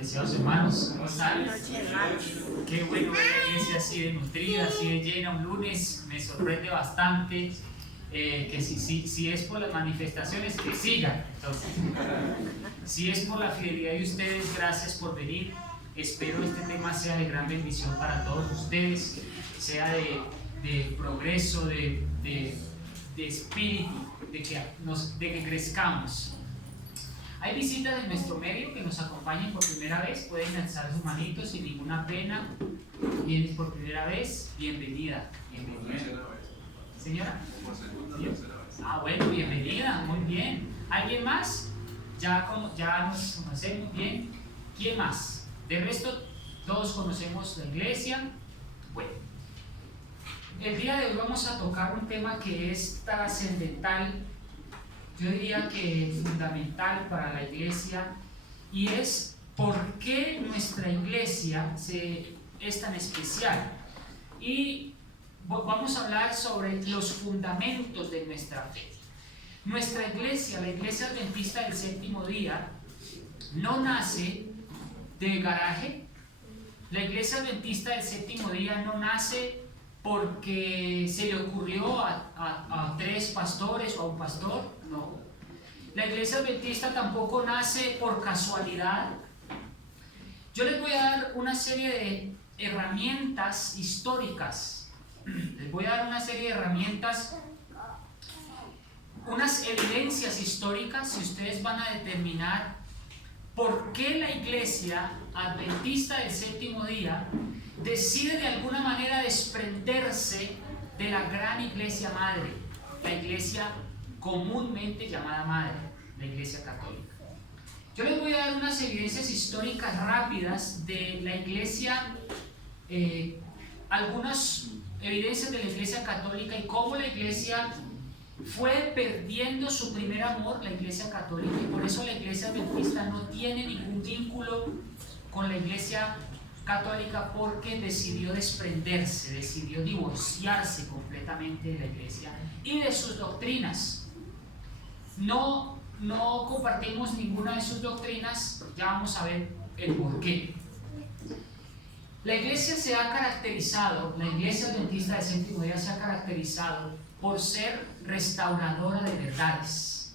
Apreciados hermanos, ¿cómo están? Qué bueno ver la iglesia así de nutrida, así de llena un lunes. Me sorprende bastante que si es por las manifestaciones, que sigan. Entonces, si es por la fidelidad de ustedes, gracias por venir. Espero este tema sea de gran bendición para todos ustedes, sea de progreso, de espíritu, de que crezcamos. Hay visitas en nuestro medio que nos acompañen por primera vez, pueden alzar sus manitos sin ninguna pena. Vienes por primera vez, bienvenida. Bienvenida. Señora. Por segunda o tercera vez. Ah, bueno, bienvenida, muy bien. ¿Alguien más? Ya nos conocemos bien. ¿Quién más? De resto, todos conocemos la iglesia. Bueno, el día de hoy vamos a tocar un tema que es trascendental, yo diría que fundamental para la iglesia, y es por qué nuestra iglesia es tan especial. Y vamos a hablar sobre los fundamentos de nuestra fe. Nuestra iglesia, la Iglesia Adventista del Séptimo Día, no nace de garaje. La Iglesia Adventista del Séptimo Día no nace porque se le ocurrió a tres pastores o a un pastor. No. La Iglesia Adventista tampoco nace por casualidad. Yo les voy a dar una serie de herramientas históricas. Les voy a dar una serie de herramientas, unas evidencias históricas, si ustedes van a determinar por qué la Iglesia Adventista del Séptimo Día decide de alguna manera desprenderse de la gran iglesia madre, la iglesia comúnmente llamada madre, la Iglesia Católica. Yo les voy a dar unas evidencias históricas rápidas de la iglesia, algunas evidencias de la Iglesia Católica y cómo la iglesia fue perdiendo su primer amor, la Iglesia Católica, y por eso la Iglesia Adventista no tiene ningún vínculo con la Iglesia Católica, porque decidió desprenderse, decidió divorciarse completamente de la iglesia y de sus doctrinas. No compartimos ninguna de sus doctrinas, ya vamos a ver el porqué. La iglesia se ha caracterizado, la Iglesia Adventista del Séptimo Día se ha caracterizado por ser restauradora de verdades.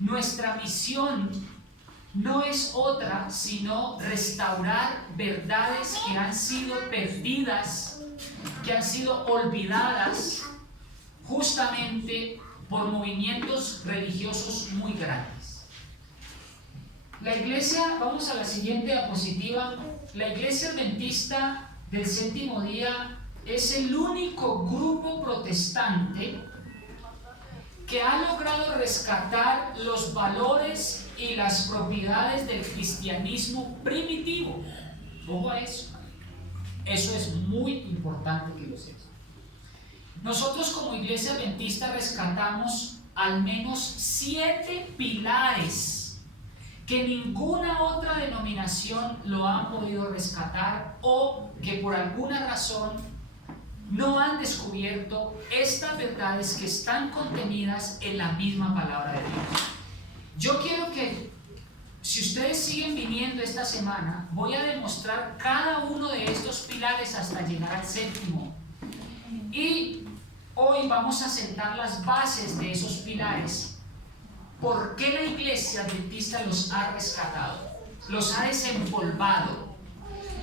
Nuestra misión no es otra sino restaurar verdades que han sido perdidas, que han sido olvidadas justamente por movimientos religiosos muy grandes. La iglesia, vamos a la siguiente diapositiva, la Iglesia Adventista del Séptimo Día es el único grupo protestante que ha logrado rescatar los valores y las propiedades del cristianismo primitivo. Ojo a eso. Eso es muy importante que lo sepan. Nosotros como Iglesia Adventista rescatamos al menos 7 pilares que ninguna otra denominación lo ha podido rescatar, o que por alguna razón no han descubierto estas verdades que están contenidas en la misma palabra de Dios. Yo quiero que, si ustedes siguen viniendo esta semana, voy a demostrar cada uno de estos pilares hasta llegar al séptimo. Y hoy vamos a sentar las bases de esos pilares. ¿Por qué la Iglesia Adventista los ha rescatado? Los ha desempolvado,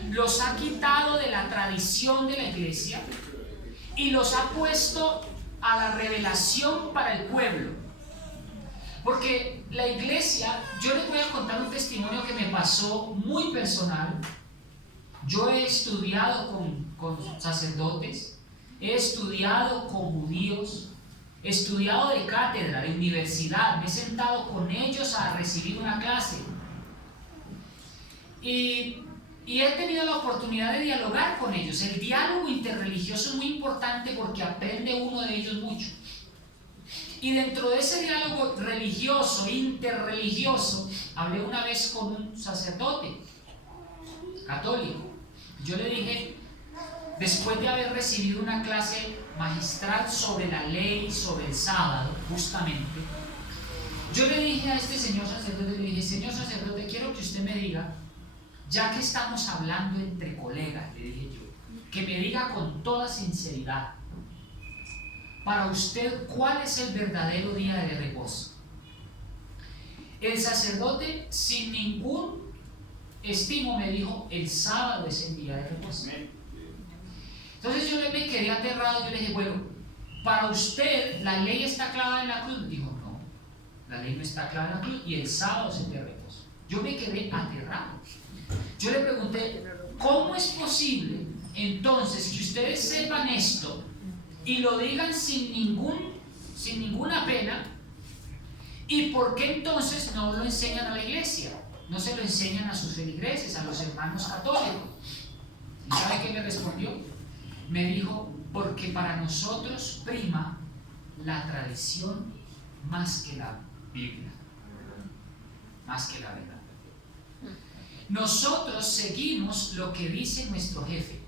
los ha quitado de la tradición de la Iglesia y los ha puesto a la revelación para el pueblo. Porque la iglesia, yo les voy a contar un testimonio que me pasó muy personal. Yo he estudiado con sacerdotes, he estudiado con judíos, he estudiado de cátedra, de universidad, me he sentado con ellos a recibir una clase. Y he tenido la oportunidad de dialogar con ellos. El diálogo interreligioso es muy importante porque aprende uno de ellos mucho. Y dentro de ese diálogo religioso, interreligioso, hablé una vez con un sacerdote católico. Yo le dije, después de haber recibido una clase magistral sobre la ley, sobre el sábado, justamente, yo le dije a este señor sacerdote, le dije, señor sacerdote, quiero que usted me diga ya que estamos hablando entre colegas, le dije yo, que me diga con toda sinceridad, para usted, ¿cuál es el verdadero día de reposo? El sacerdote, sin ningún estimo, me dijo, el sábado es el día de reposo. Entonces yo me quedé aterrado, yo le dije, bueno, para usted la ley está clavada en la cruz. Dijo, no, la ley no está clavada en la cruz y el sábado es el día de reposo. Yo me quedé aterrado. Yo le pregunté, ¿cómo es posible entonces que ustedes sepan esto y lo digan sin ninguna pena? ¿Y por qué entonces no lo enseñan a la iglesia? No se lo enseñan a sus feligreses, a los hermanos católicos. ¿Y sabe qué me respondió? Me dijo, porque para nosotros prima la tradición más que la Biblia, más que la verdad. Nosotros seguimos lo que dice nuestro jefe.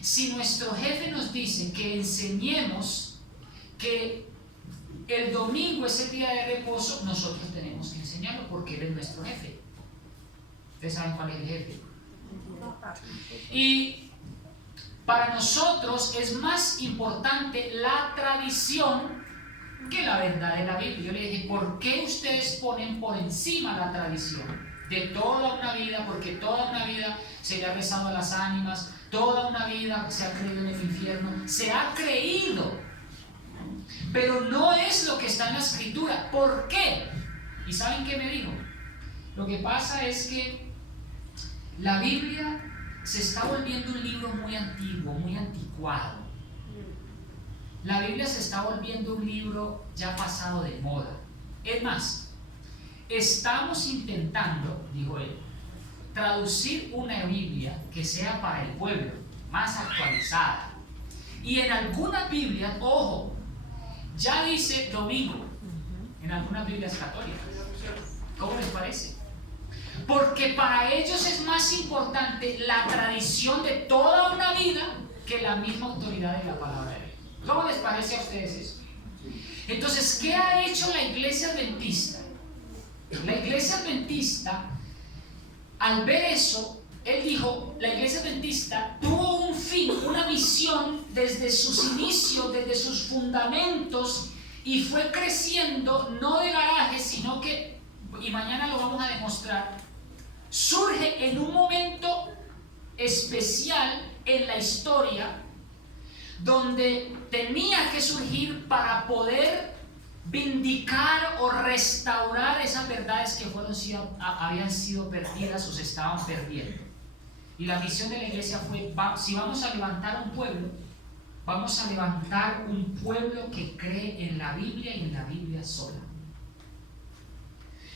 Si nuestro jefe nos dice que enseñemos que el domingo es el día de reposo, nosotros tenemos que enseñarlo porque él es nuestro jefe. ¿Ustedes saben cuál es el jefe? Y para nosotros es más importante la tradición que la verdad de la Biblia. Yo le dije, ¿por qué ustedes ponen por encima la tradición de toda una vida? Porque toda una vida se le ha rezado a las ánimas, toda una vida se ha creído en el infierno, se ha creído, pero no es lo que está en la escritura. ¿Por qué? ¿Y saben qué me dijo? Lo que pasa es que la Biblia se está volviendo un libro muy antiguo, muy anticuado. La Biblia se está volviendo un libro ya pasado de moda. Es más, estamos intentando, dijo él, traducir una Biblia que sea para el pueblo, más actualizada. Y en algunas Biblias, ojo, ya dice domingo, en algunas Biblias católicas. ¿Cómo les parece? Porque para ellos es más importante la tradición de toda una vida que la misma autoridad de la palabra de Dios. ¿Cómo les parece a ustedes eso? Entonces, ¿qué ha hecho la Iglesia Adventista? La Iglesia Adventista, al ver eso, él dijo, la Iglesia Adventista tuvo un fin, una visión desde sus inicios, desde sus fundamentos, y fue creciendo, no de garaje, sino que, y mañana lo vamos a demostrar, surge en un momento especial en la historia donde tenía que surgir para poder vindicar o restaurar esas verdades que habían sido perdidas o se estaban perdiendo. Y la misión de la iglesia fue, si vamos a levantar un pueblo, vamos a levantar un pueblo que cree en la Biblia y en la Biblia sola.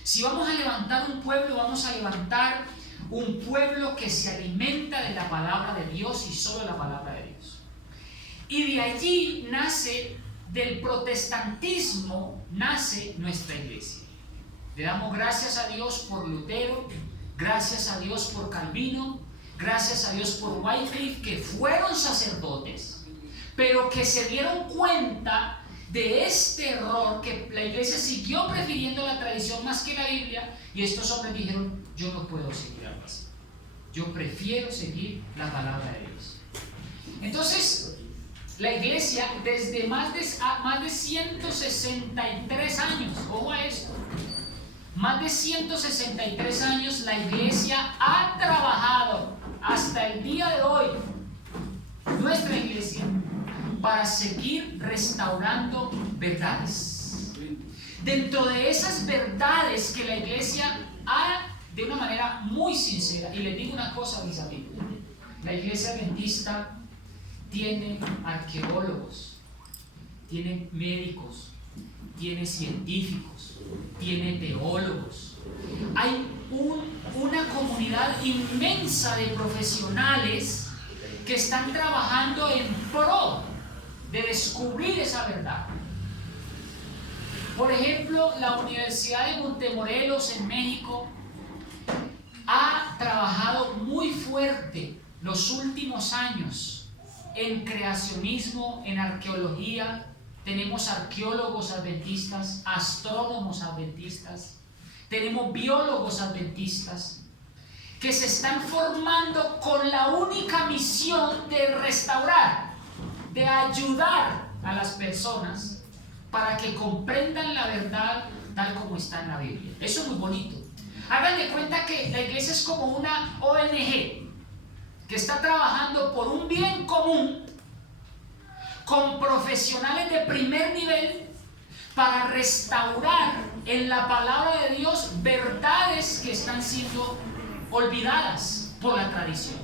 Si vamos a levantar un pueblo, vamos a levantar un pueblo que se alimenta de la palabra de Dios y solo de la palabra de Dios. Y de allí nace, del protestantismo, nace nuestra iglesia. Le damos gracias a Dios por Lutero, gracias a Dios por Calvino, gracias a Dios por Wycliffe, que fueron sacerdotes, pero que se dieron cuenta de este error, que la iglesia siguió prefiriendo la tradición más que la Biblia, y estos hombres dijeron, yo no puedo seguir algo así, yo prefiero seguir la palabra de Dios. Entonces, la iglesia desde más de 163 años, ojo a esto, más de 163 años la iglesia ha trabajado hasta el día de hoy, nuestra iglesia, para seguir restaurando verdades. Dentro de esas verdades que la iglesia ha, de una manera muy sincera, y les digo una cosa, mis amigos, la iglesia adventista tiene arqueólogos, tiene médicos, tiene científicos, tiene teólogos. Hay una comunidad inmensa de profesionales que están trabajando en pro de descubrir esa verdad. Por ejemplo, la Universidad de Montemorelos en México ha trabajado muy fuerte los últimos años en creacionismo, en arqueología. Tenemos arqueólogos adventistas, astrónomos adventistas, tenemos biólogos adventistas que se están formando con la única misión de restaurar, de ayudar a las personas para que comprendan la verdad tal como está en la Biblia. Eso es muy bonito. Hagan de cuenta que la iglesia es como una ONG que está trabajando por un bien común con profesionales de primer nivel para restaurar en la palabra de Dios verdades que están siendo olvidadas por la tradición.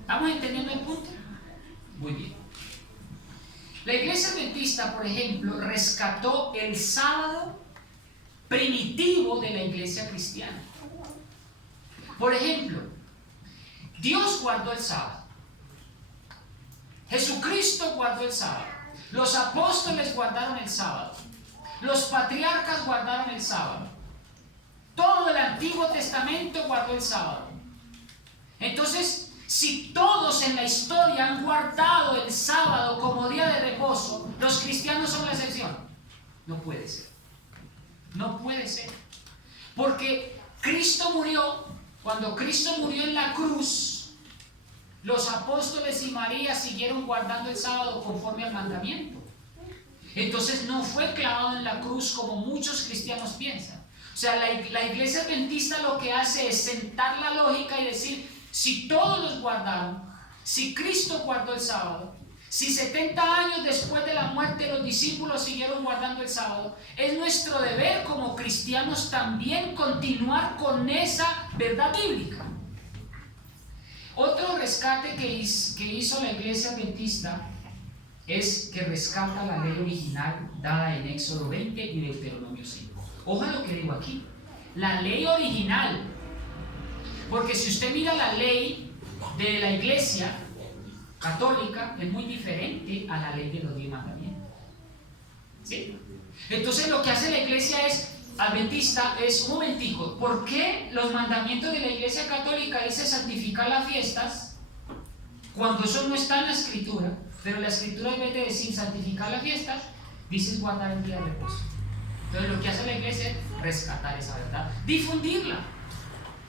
¿Estamos entendiendo el punto? Muy bien. La iglesia adventista, por ejemplo, rescató el sábado primitivo de la iglesia cristiana. Por ejemplo, Dios guardó el sábado. Jesucristo guardó el sábado. Los apóstoles guardaron el sábado. Los patriarcas guardaron el sábado. Todo el Antiguo Testamento guardó el sábado. Entonces, si todos en la historia han guardado el sábado como día de reposo, ¿los cristianos son la excepción? No puede ser. No puede ser. Porque Cristo murió, cuando Cristo murió en la cruz, los apóstoles y María siguieron guardando el sábado conforme al mandamiento. Entonces no fue clavado en la cruz como muchos cristianos piensan. O sea, la iglesia adventista lo que hace es sentar la lógica y decir, si todos los guardaron, si Cristo guardó el sábado, si 70 años después de la muerte los discípulos siguieron guardando el sábado, es nuestro deber como cristianos también continuar con esa verdad bíblica. Otro rescate que hizo la iglesia adventista es que rescata la ley original dada en Éxodo 20 y Deuteronomio 5. Ojo a lo que digo aquí, la ley original, porque si usted mira la ley de la iglesia católica es muy diferente a la ley de los 10 mandamientos. ¿Sí? Entonces lo que hace la iglesia adventista es, un momentico, ¿por qué los mandamientos de la iglesia católica dice santificar las fiestas cuando eso no está en la escritura? Pero la escritura, en vez de decir santificar las fiestas, dice guardar el día de reposo. Entonces lo que hace la iglesia es rescatar esa verdad, difundirla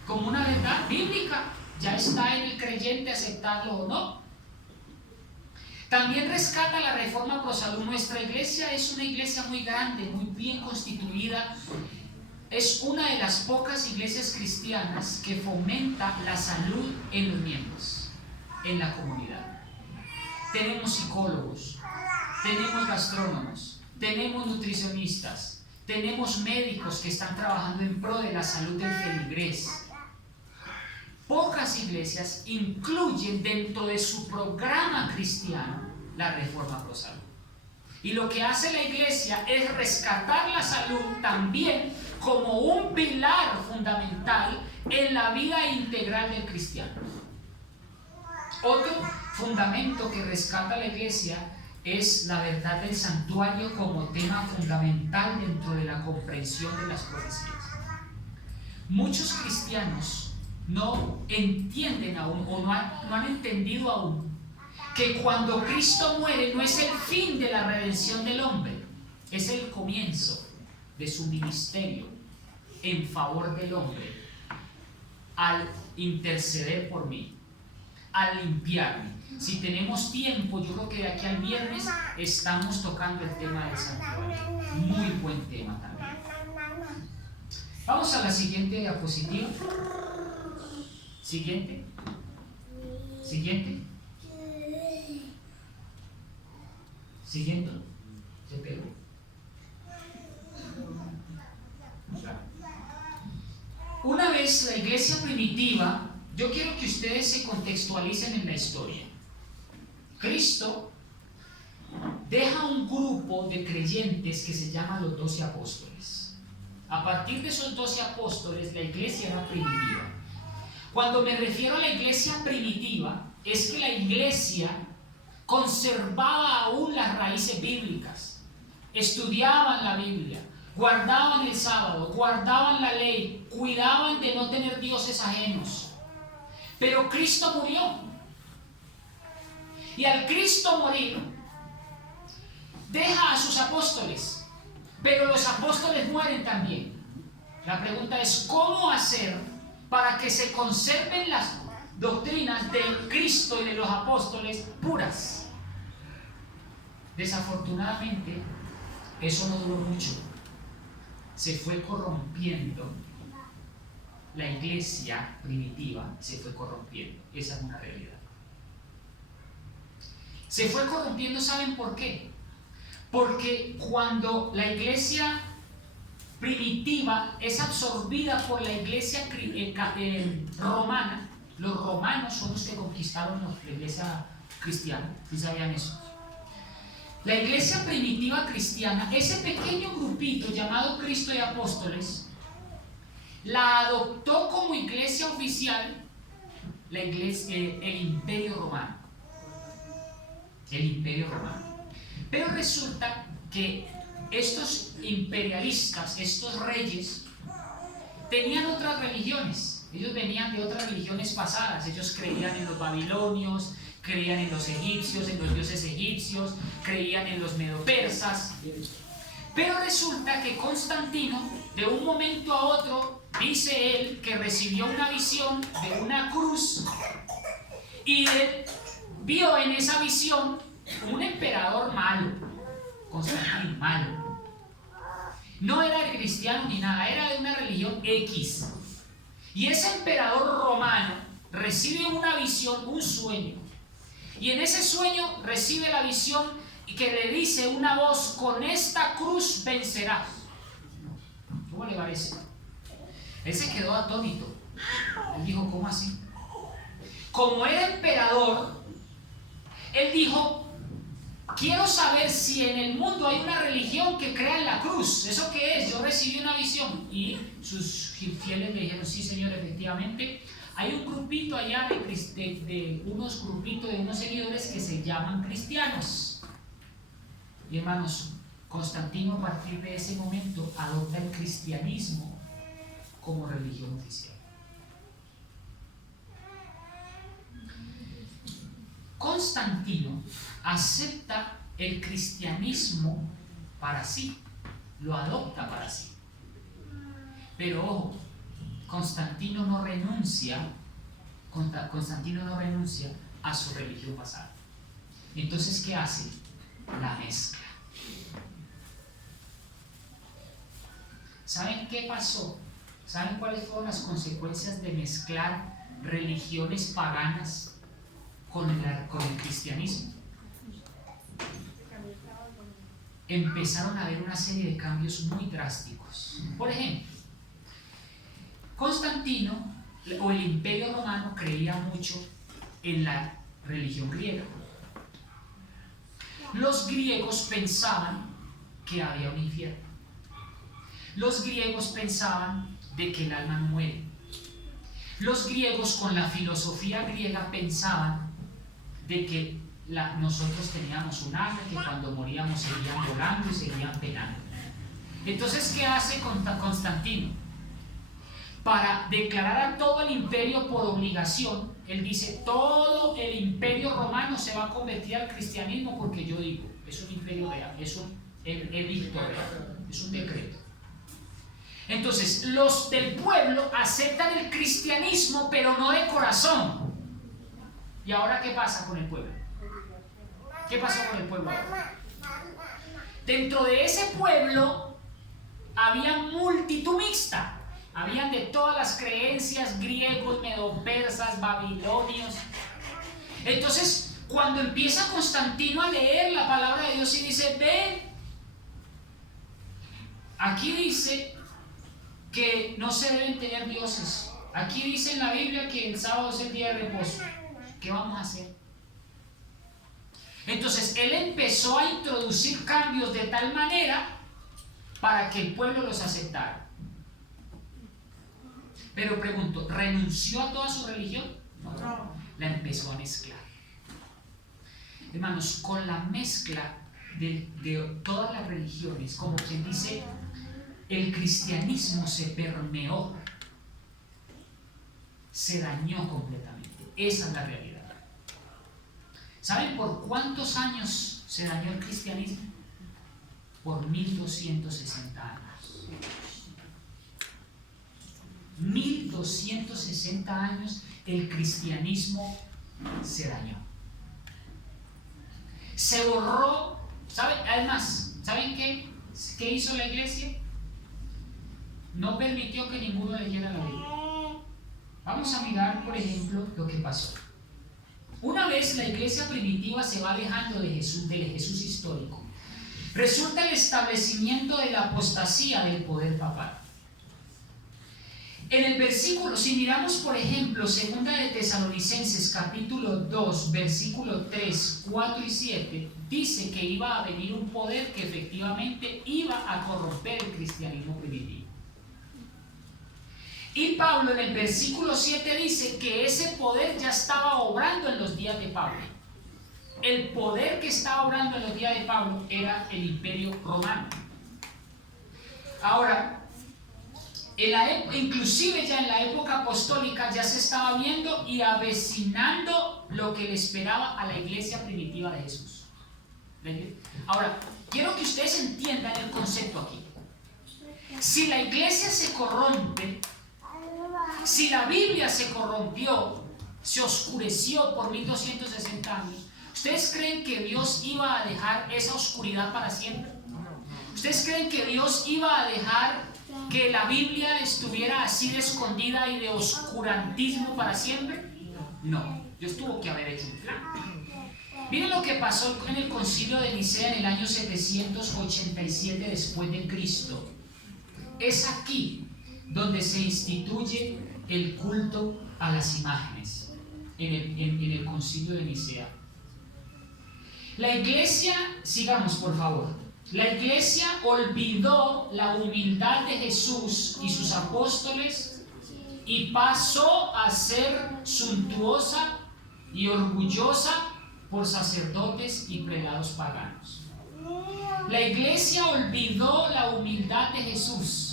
como una verdad bíblica. Ya está en el creyente aceptarlo o no. También rescata la reforma pro salud. Nuestra iglesia es una iglesia muy grande, muy bien constituida. Es una de las pocas iglesias cristianas que fomenta la salud en los miembros, en la comunidad. Tenemos psicólogos, tenemos gastrónomos, tenemos nutricionistas, tenemos médicos que están trabajando en pro de la salud del feligrés. Pocas iglesias incluyen dentro de su programa cristiano la reforma pro salud. Y lo que hace la iglesia es rescatar la salud también como un pilar fundamental en la vida integral del cristiano. Otro fundamento que rescata la iglesia es la verdad del santuario como tema fundamental dentro de la comprensión de las profecías. Muchos cristianos no entienden aún o no han entendido aún que cuando Cristo muere no es el fin de la redención del hombre, es el comienzo de su ministerio en favor del hombre al interceder por mí, al limpiarme. Si tenemos tiempo, yo creo que de aquí al viernes estamos tocando el tema del santuario. Muy buen tema también. Vamos a la siguiente diapositiva. Siguiente. Siguiente. Siguiente. Se pegó. Una vez la iglesia primitiva, yo quiero que ustedes se contextualicen en la historia. Cristo deja un grupo de creyentes que se llaman los 12 apóstoles. A partir de esos 12 apóstoles, la iglesia era primitiva. Cuando me refiero a la iglesia primitiva, es que la iglesia conservaba aún las raíces bíblicas, estudiaban la Biblia, guardaban el sábado, guardaban la ley, cuidaban de no tener dioses ajenos. Pero Cristo murió. Y al Cristo morir, deja a sus apóstoles, pero los apóstoles mueren también. La pregunta es, ¿cómo hacer para que se conserven las doctrinas de Cristo y de los apóstoles puras? Desafortunadamente, eso no duró mucho. Se fue corrompiendo. La iglesia primitiva se fue corrompiendo. Esa es una realidad. Se fue corrompiendo, ¿saben por qué? Porque cuando la iglesia primitiva es absorbida por la iglesia romana, los romanos son los que conquistaron la iglesia cristiana. ¿Sí sabían eso? La iglesia primitiva cristiana, ese pequeño grupito llamado Cristo y Apóstoles, la adoptó como iglesia oficial el Imperio Romano. El Imperio Romano. Pero resulta que estos imperialistas, estos reyes, tenían otras religiones. Ellos venían de otras religiones pasadas. Ellos creían en los babilonios, creían en los egipcios, en los dioses egipcios, creían en los medopersas. Pero resulta que Constantino, de un momento a otro, dice él que recibió una visión de una cruz y él vio en esa visión un emperador malo, Constantino, malo. No era cristiano ni nada, era de una religión X. Y ese emperador romano recibe una visión, un sueño. Y en ese sueño recibe la visión y que le dice una voz: con esta cruz vencerás. ¿Cómo le parece? Él se quedó atónito. Él dijo: ¿cómo así? Como era emperador, él dijo: quiero saber si en el mundo hay una religión que crea en la cruz. ¿Eso qué es? Yo recibí una visión. Y sus fieles le dijeron: sí, señor, efectivamente. Hay un grupito allá de unos seguidores que se llaman cristianos. Y hermanos, Constantino a partir de ese momento adopta el cristianismo como religión oficial. Constantino acepta el cristianismo para sí, lo adopta para sí. Pero ojo, Constantino no renuncia a su religión pasada. Entonces, ¿qué hace? La mezcla. ¿Saben qué pasó? ¿Saben cuáles fueron las consecuencias de mezclar religiones paganas con el cristianismo? Empezaron a haber una serie de cambios muy drásticos. Por ejemplo, Constantino o el Imperio Romano creía mucho en la religión griega. Los griegos pensaban que había un infierno. Los griegos pensaban de que el alma no muere. Los griegos, con la filosofía griega, pensaban de que nosotros teníamos un alma, que cuando moríamos seguían volando y seguían penando. Entonces, ¿qué hace Constantino? Para declarar a todo el imperio por obligación, él dice: todo el imperio romano se va a convertir al cristianismo, porque yo digo, es un imperio real, es un edicto real, es un decreto. Entonces, los del pueblo aceptan el cristianismo, pero no de corazón. ¿Y ahora qué pasa con el pueblo? ¿Qué pasa con el pueblo ahora? Dentro de ese pueblo había multitud mixta. Habían de todas las creencias: griegos, medopersas, babilonios. Entonces, cuando empieza Constantino a leer la palabra de Dios y dice: ven, aquí dice que no se deben tener dioses. Aquí dice en la Biblia que el sábado es el día de reposo. ¿Qué vamos a hacer? Entonces, él empezó a introducir cambios de tal manera para que el pueblo los aceptara. Pero pregunto, ¿renunció a toda su religión? No. La empezó a mezclar. Hermanos, con la mezcla de todas las religiones, como quien dice, el cristianismo se permeó, se dañó completamente. Esa es la realidad. ¿Saben por cuántos años se dañó el cristianismo? Por 1260 años. 1260 años el cristianismo se dañó. Se borró, además, ¿saben qué? ¿Qué hizo la iglesia? No permitió que ninguno leyera la Biblia. Vamos a mirar, por ejemplo, lo que pasó. Una vez la iglesia primitiva se va alejando de Jesús, del Jesús histórico, resulta el establecimiento de la apostasía del poder papal. En el versículo, si miramos por ejemplo, 2 de Tesalonicenses capítulo 2, versículo 3, 4 y 7, dice que iba a venir un poder que efectivamente iba a corromper el cristianismo primitivo. Y Pablo en el versículo 7 dice que ese poder ya estaba obrando en los días de Pablo. El poder que estaba obrando en los días de Pablo era el imperio romano. Ahora, inclusive ya en la época apostólica ya se estaba viendo y avecinando lo que le esperaba a la iglesia primitiva de Jesús. Ahora, quiero que ustedes entiendan el concepto aquí. Si la iglesia se corrompe, si la Biblia se corrompió, se oscureció por 1260 años, ¿ustedes creen que Dios iba a dejar esa oscuridad para siempre? ¿Ustedes creen que Dios iba a dejar que la Biblia estuviera así de escondida y de oscurantismo para siempre? No, Dios tuvo que haber hecho un plan. Miren lo que pasó en el concilio de Nicea en el año 787 después de Cristo. Es aquí donde se instituye el culto a las imágenes, en el concilio de Nicea. La iglesia, sigamos por favor, la iglesia olvidó la humildad de Jesús y sus apóstoles y pasó a ser suntuosa y orgullosa por sacerdotes y prelados paganos. La iglesia olvidó la humildad de Jesús.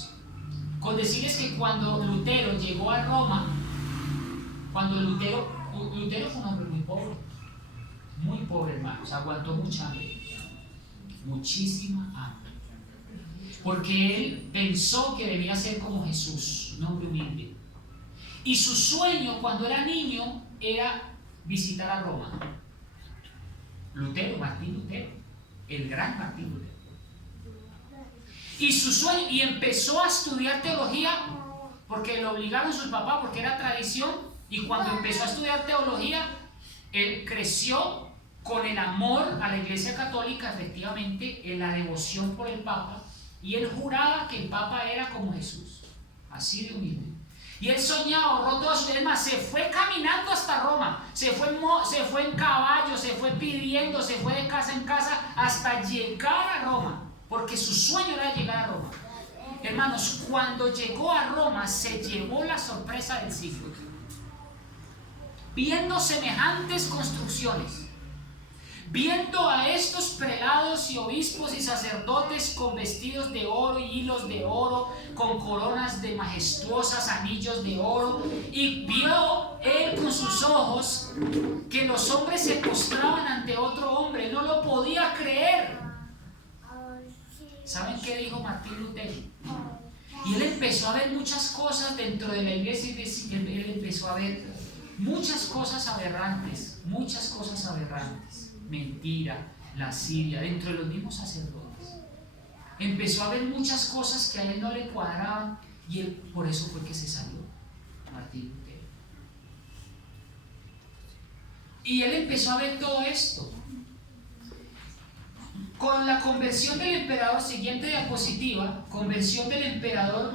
Con decirles que cuando Lutero llegó a Roma, Lutero fue un hombre muy pobre hermanos, aguantó mucha hambre, muchísima hambre, porque él pensó que debía ser como Jesús, un hombre humilde, y su sueño cuando era niño era visitar a Roma. Martín Lutero, el gran Martín Lutero. Y su sueño, y empezó a estudiar teología porque lo obligaron sus papás, porque era tradición, y cuando empezó a estudiar teología, él creció con el amor a la Iglesia Católica, efectivamente, en la devoción por el Papa, y él juraba que el Papa era como Jesús, así de humilde. Y él soñaba, ahorró toda su vida, se fue caminando hasta Roma, se fue en caballo, se fue pidiendo, se fue de casa en casa hasta llegar a Roma, porque su sueño era llegar a Roma. Hermanos, cuando llegó a Roma se llevó la sorpresa del siglo. Viendo semejantes construcciones, viendo a estos prelados y obispos y sacerdotes con vestidos de oro y hilos de oro, con coronas de majestuosas, anillos de oro, y vio él con sus ojos que los hombres se postraban ante otro hombre, no lo podía creer. ¿Saben qué dijo Martín Lutero? Y él empezó a ver muchas cosas dentro de la iglesia, y él empezó a ver muchas cosas aberrantes, mentira, lascivia, dentro de los mismos sacerdotes. Empezó a ver muchas cosas que a él no le cuadraban, y él, por eso fue que se salió, Martín Lutero. Y él empezó a ver todo esto. Con la conversión del emperador, siguiente diapositiva, conversión del emperador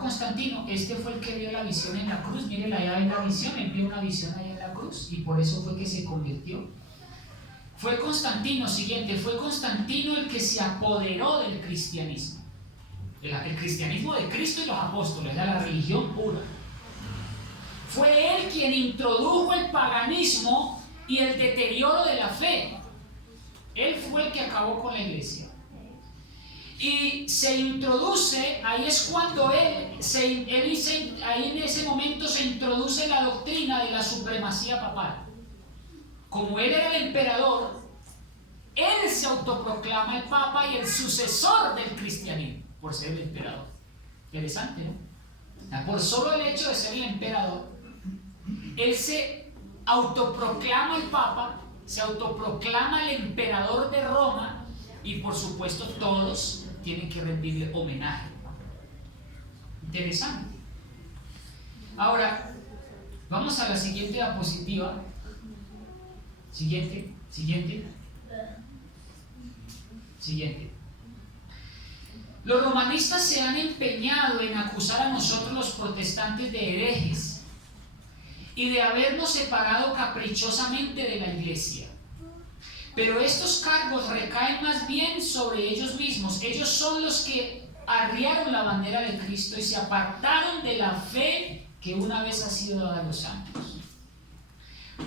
Constantino, este fue el que vio la visión en la cruz. Miren, allá ven la visión, él vio una visión allá en la cruz, y por eso fue que se convirtió. Fue Constantino el que se apoderó del cristianismo. El cristianismo de Cristo y los apóstoles, la religión pura. Fue él quien introdujo el paganismo y el deterioro de la fe. Él fue el que acabó con la iglesia. Y se introduce, ahí es cuando ahí en ese momento se introduce la doctrina de la supremacía papal. Como él era el emperador, él se autoproclama el papa y el sucesor del cristianismo, por ser el emperador. Interesante, ¿no? por solo el hecho de ser el emperador, él se autoproclama el Papa, se autoproclama el emperador de Roma, y por supuesto todos tienen que rendirle homenaje. Interesante. Ahora, vamos a la siguiente diapositiva. Siguiente. Los romanistas se han empeñado en acusar a nosotros los protestantes de herejes y de habernos separado caprichosamente de la iglesia. Pero estos cargos recaen más bien sobre ellos mismos. Ellos son los que arriaron la bandera de Cristo y se apartaron de la fe que una vez ha sido dada a los santos.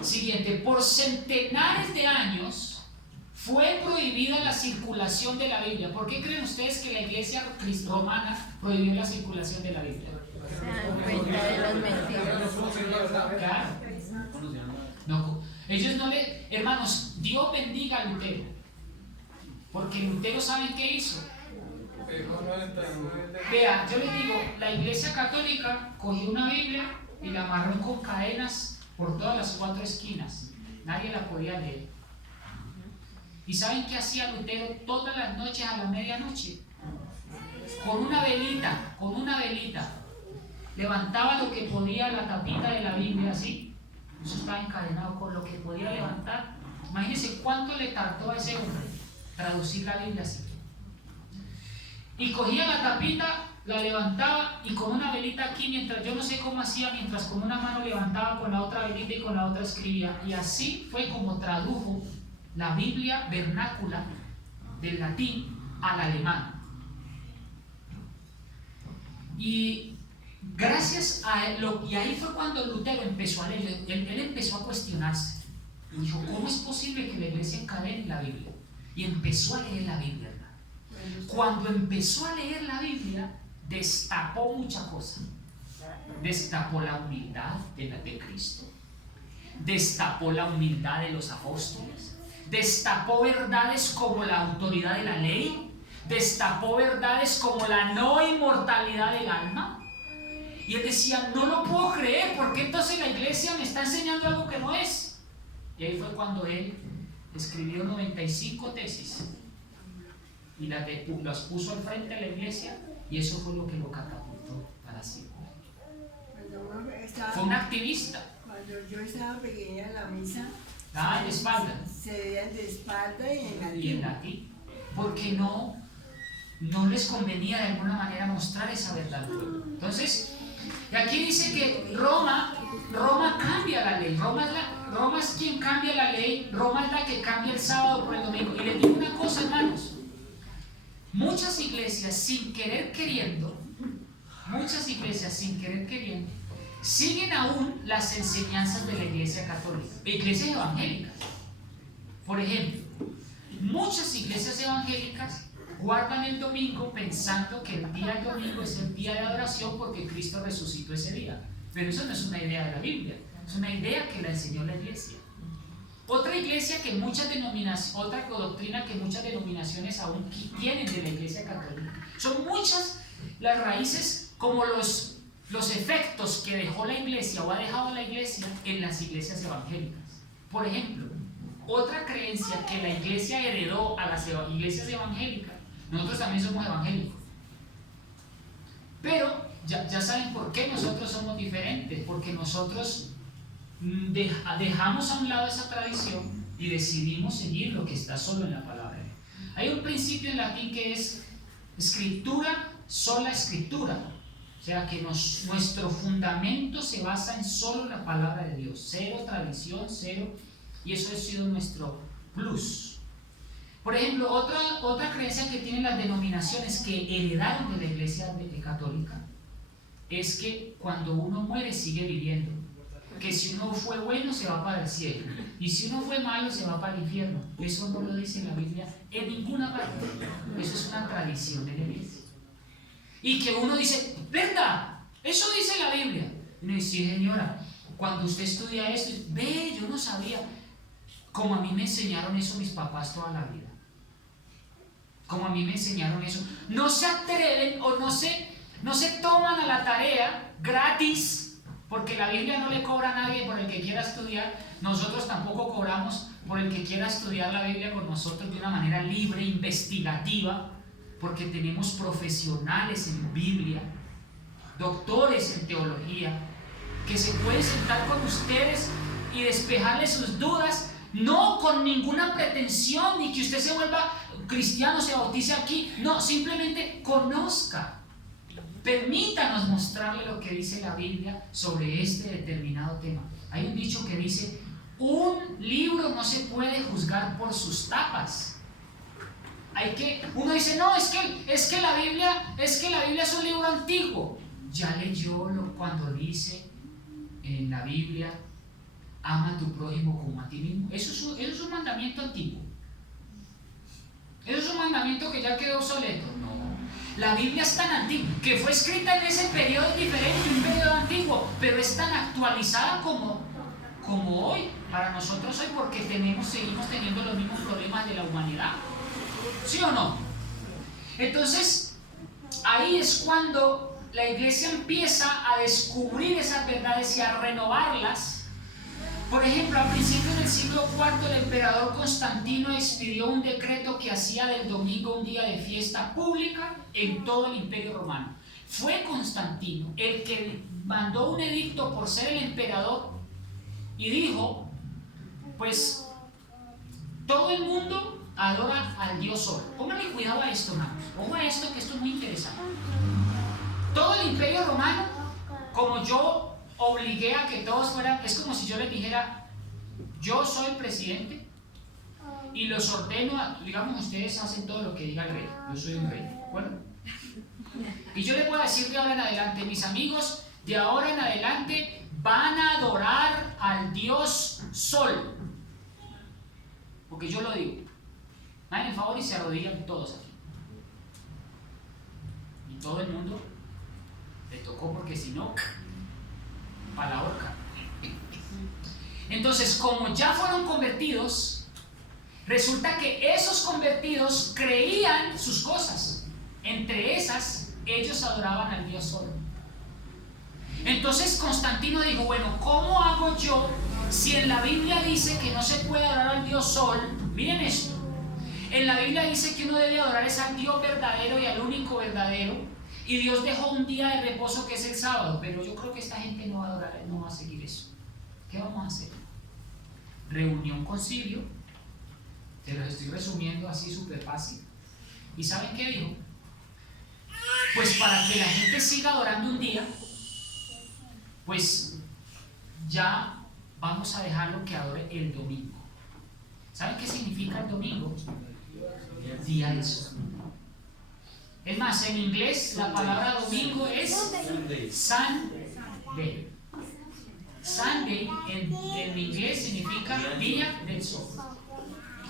Siguiente, por centenares de años fue prohibida la circulación de la Biblia. ¿Por qué creen ustedes que la iglesia romana prohibió la circulación de la Biblia? Se dan cuenta de las mentiras. Claro. No, ellos no le... Hermanos, Dios bendiga a Lutero. Porque Lutero, ¿saben qué hizo? Vea, yo les digo, la iglesia católica cogió una Biblia y la amarró con cadenas por todas las 4 esquinas. Nadie la podía leer. ¿Y saben qué hacía Lutero todas las noches a la medianoche? Con una velita, levantaba lo que podía la tapita de la Biblia así. Eso estaba encadenado con lo que podía levantar. Imagínense cuánto le tardó a ese hombre traducir la Biblia así. Y cogía la tapita, la levantaba y con una velita aquí, mientras, yo no sé cómo hacía, mientras con una mano levantaba, con la otra velita y con la otra escribía. Y así fue como tradujo la Biblia vernácula del latín al alemán. Y gracias a él, y ahí fue cuando Lutero empezó a leer, él empezó a cuestionarse. Y dijo, ¿cómo es posible que la iglesia encadene la Biblia? Y empezó a leer la Biblia. Cuando empezó a leer la Biblia, destapó muchas cosas. Destapó la humildad de Cristo, destapó la humildad de los apóstoles, destapó verdades como la autoridad de la ley, destapó verdades como la no inmortalidad del alma. Y él decía, no lo puedo creer, porque entonces la iglesia me está enseñando algo que no es. Y ahí fue cuando él escribió 95 tesis y las puso al frente de la iglesia, y eso fue lo que lo catapultó para siempre. Fue un activista. Cuando yo estaba pequeña en la misa, de espalda. Se veían de espalda y en latín. Y en latín. Porque no les convenía de alguna manera mostrar esa verdad al pueblo. Entonces, aquí dice que Roma cambia la ley. Roma es quien cambia la ley. Roma es la que cambia el sábado por el domingo. Y les digo una cosa, hermanos. Muchas iglesias sin querer queriendo, siguen aún las enseñanzas de la iglesia católica, iglesias evangélicas. Por ejemplo, muchas iglesias evangélicas guardan el domingo pensando que el día del domingo es el día de adoración porque Cristo resucitó ese día. Pero eso no es una idea de la Biblia, es una idea que la enseñó la iglesia. Otra doctrina que muchas denominaciones aún tienen de la iglesia católica. Son muchas las raíces, como los efectos que dejó la iglesia o ha dejado la iglesia en las iglesias evangélicas. Por ejemplo, otra creencia que la iglesia heredó a las iglesias evangélicas, nosotros también somos evangélicos. Pero ya saben por qué nosotros somos diferentes, porque nosotros dejamos a un lado esa tradición y decidimos seguir lo que está solo en la palabra. Hay un principio en latín que es escritura sola escritura, o sea que nuestro fundamento se basa en solo la palabra de Dios, cero tradición, cero, y eso ha sido nuestro plus. Por ejemplo, otra creencia que tienen las denominaciones que heredaron de la iglesia católica es que cuando uno muere sigue viviendo, que si uno fue bueno se va para el cielo y si uno fue malo se va para el infierno. Eso no lo dice la Biblia en ninguna parte. Eso es una tradición de la iglesia. Y que uno dice, ¿verdad? Eso dice la Biblia. Y uno dice, sí, señora, cuando usted estudia esto, ve, yo no sabía. Como a mí me enseñaron eso mis papás toda la vida. Como a mí me enseñaron eso. No se atreven o no se toman a la tarea gratis, porque la Biblia no le cobra a nadie por el que quiera estudiar. Nosotros tampoco cobramos por el que quiera estudiar la Biblia con nosotros de una manera libre, investigativa, porque tenemos profesionales en Biblia, doctores en teología, que se pueden sentar con ustedes y despejarles sus dudas, no con ninguna pretensión ni que usted se vuelva cristiano, se bautice aquí, no, simplemente conozca. Permítanos mostrarle lo que dice la Biblia sobre este determinado tema. Hay un dicho que dice: un libro no se puede juzgar por sus tapas. Uno dice, no, es que la Biblia es un libro antiguo. Ya leyó cuando dice en la Biblia: ama a tu prójimo como a ti mismo. Eso es un mandamiento antiguo. Eso es un mandamiento que ya quedó obsoleto. No. La Biblia es tan antigua, que fue escrita en ese periodo diferente, un periodo antiguo, pero es tan actualizada como hoy, para nosotros hoy, porque seguimos teniendo los mismos problemas de la humanidad. ¿Sí o no? Entonces, ahí es cuando la iglesia empieza a descubrir esas verdades y a renovarlas. Por ejemplo, a principios del siglo IV, el emperador Constantino expidió un decreto que hacía del domingo un día de fiesta pública en todo el Imperio Romano. Fue Constantino el que mandó un edicto por ser el emperador y dijo: pues todo el mundo adora al Dios Sol. Pónganle cuidado a esto, hermanos. Ojo a esto, que esto es muy interesante. Todo el Imperio Romano, como yo obligué a que todos fueran, es como si yo les dijera: yo soy el presidente y los ordeno, digamos, ustedes hacen todo lo que diga el rey. Yo soy un rey, ¿de acuerdo? Y yo les voy a decir de ahora en adelante: mis amigos, de ahora en adelante van a adorar al Dios Sol. Porque yo lo digo. Hagan el favor y se arrodillan todos aquí. Y todo el mundo le tocó, porque si no, para la horca. Entonces, como ya fueron convertidos, resulta que esos convertidos creían sus cosas. Entre esas, ellos adoraban al Dios Sol. Entonces Constantino dijo: bueno, ¿cómo hago yo si en la Biblia dice que no se puede adorar al Dios Sol? Miren esto. En la Biblia dice que uno debe adorar es al Dios verdadero y al único verdadero. Y Dios dejó un día de reposo que es el sábado. Pero yo creo que esta gente no va a adorar, no va a seguir eso. ¿Qué vamos a hacer? Reunión, concilio. Te lo estoy resumiendo así súper fácil. ¿Y saben qué dijo? Pues para que la gente siga adorando un día, pues ya vamos a dejarlo que adore el domingo. ¿Saben qué significa el domingo? El día del sol. Es más, en inglés la palabra domingo es Sunday. Sunday en inglés significa día del sol.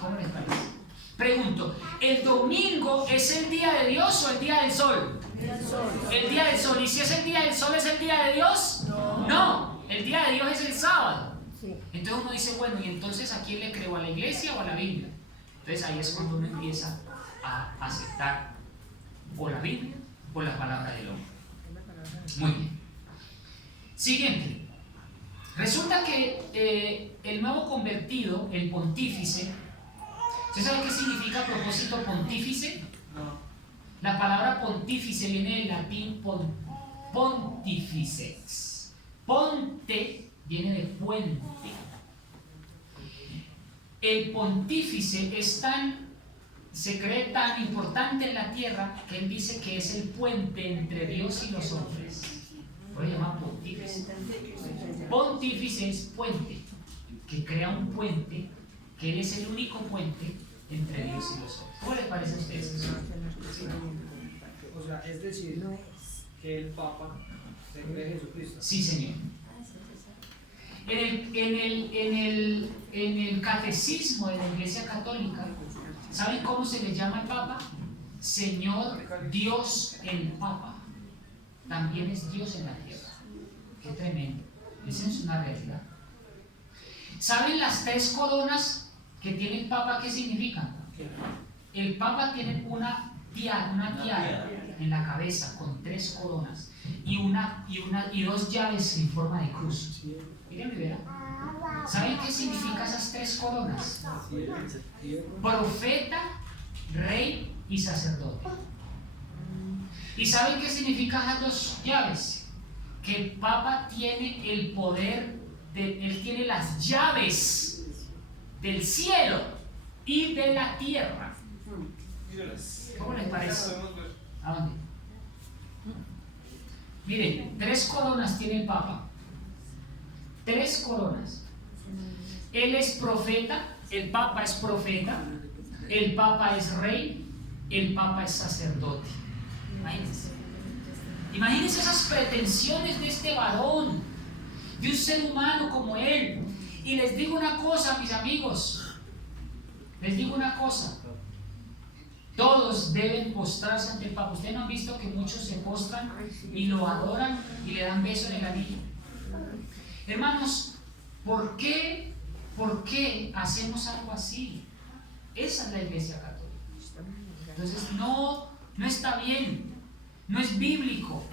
¿Cómo les parece? Pregunto, ¿el domingo es el día de Dios o el día del sol? El día del sol. ¿Y si es el día del sol, es el día de Dios? No, el día de Dios es el sábado. Entonces uno dice, bueno, ¿y entonces a quién le creo? ¿A la iglesia o a la Biblia? Entonces ahí es cuando uno empieza a aceptar o la Biblia o la palabra del hombre. Muy bien. Siguiente. Resulta que el nuevo convertido, el pontífice, ¿usted sabe qué significa a propósito pontífice? La palabra pontífice viene del latín pontificex. Ponte viene de puente. El pontífice se cree tan importante en la tierra que él dice que es el puente entre Dios y los hombres. Por eso se llama pontífice. Pontífice es puente, que crea un puente, que él es el único puente entre Dios y los hombres. ¿Cómo les parece a ustedes eso? O sea, es decir, que el Papa se cree Jesucristo. Sí, señor. En el catecismo de la Iglesia Católica, ¿saben cómo se le llama al Papa? Señor Dios el Papa. También es Dios en la tierra. Qué tremendo. Esa es una realidad. ¿Saben las 3 coronas que tiene el Papa qué significan? El Papa tiene una tiara en la cabeza con 3 coronas y 2 llaves en forma de cruz. Miren, ¿verdad? ¿Saben qué significa esas 3 coronas? Profeta, rey y sacerdote. ¿Y saben qué significan esas 2 llaves? Que el Papa tiene el poder, él tiene las llaves del cielo y de la tierra. ¿Cómo les parece? ¿A dónde? Miren, 3 coronas tiene el Papa. 3 coronas. Él es profeta, el Papa es profeta, el Papa es rey, el Papa es sacerdote. Imagínense. Imagínense esas pretensiones de este varón, de un ser humano como él. Y les digo una cosa, mis amigos, les digo una cosa. Todos deben postrarse ante el Papa. Ustedes no han visto que muchos se postran y lo adoran y le dan beso en el anillo. Hermanos, ¿por qué hacemos algo así? Esa es la Iglesia Católica. Entonces no está bien, no es bíblico.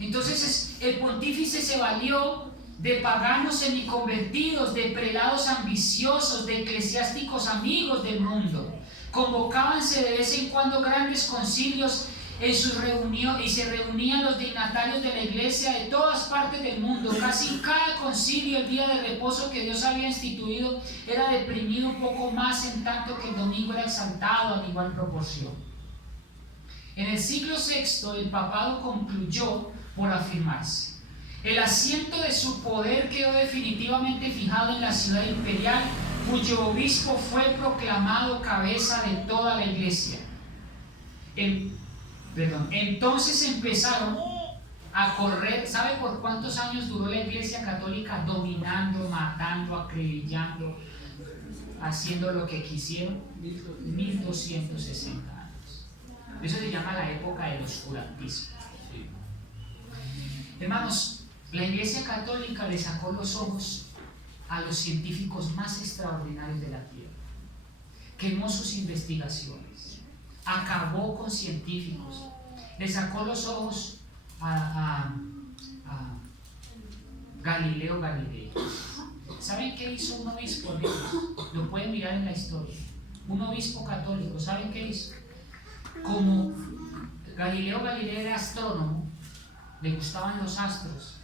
Entonces el pontífice se valió de paganos semiconvertidos, de prelados ambiciosos, de eclesiásticos amigos del mundo. Convocábanse de vez en cuando grandes concilios en sus reuniones y se reunían los dignatarios de la iglesia de todas partes del mundo. Casi en cada concilio el día de reposo que Dios había instituido era deprimido un poco más, en tanto que el domingo era exaltado en igual proporción. En el siglo VI el papado concluyó por afirmarse. El asiento de su poder quedó definitivamente fijado en la ciudad imperial, cuyo obispo fue proclamado cabeza de toda la iglesia. Entonces empezaron a correr. ¿Sabe por cuántos años duró la Iglesia Católica dominando, matando, acribillando, haciendo lo que quisieron? 1260 años. Eso se llama la época del oscurantismo. Hermanos, la Iglesia Católica le sacó los ojos a los científicos más extraordinarios de la Tierra. Quemó sus investigaciones, acabó con científicos, le sacó los ojos a Galileo Galilei. ¿Saben qué hizo un obispo de ellos? Lo pueden mirar en la historia. Un obispo católico, ¿saben qué hizo? Como Galileo Galilei era astrónomo, le gustaban los astros,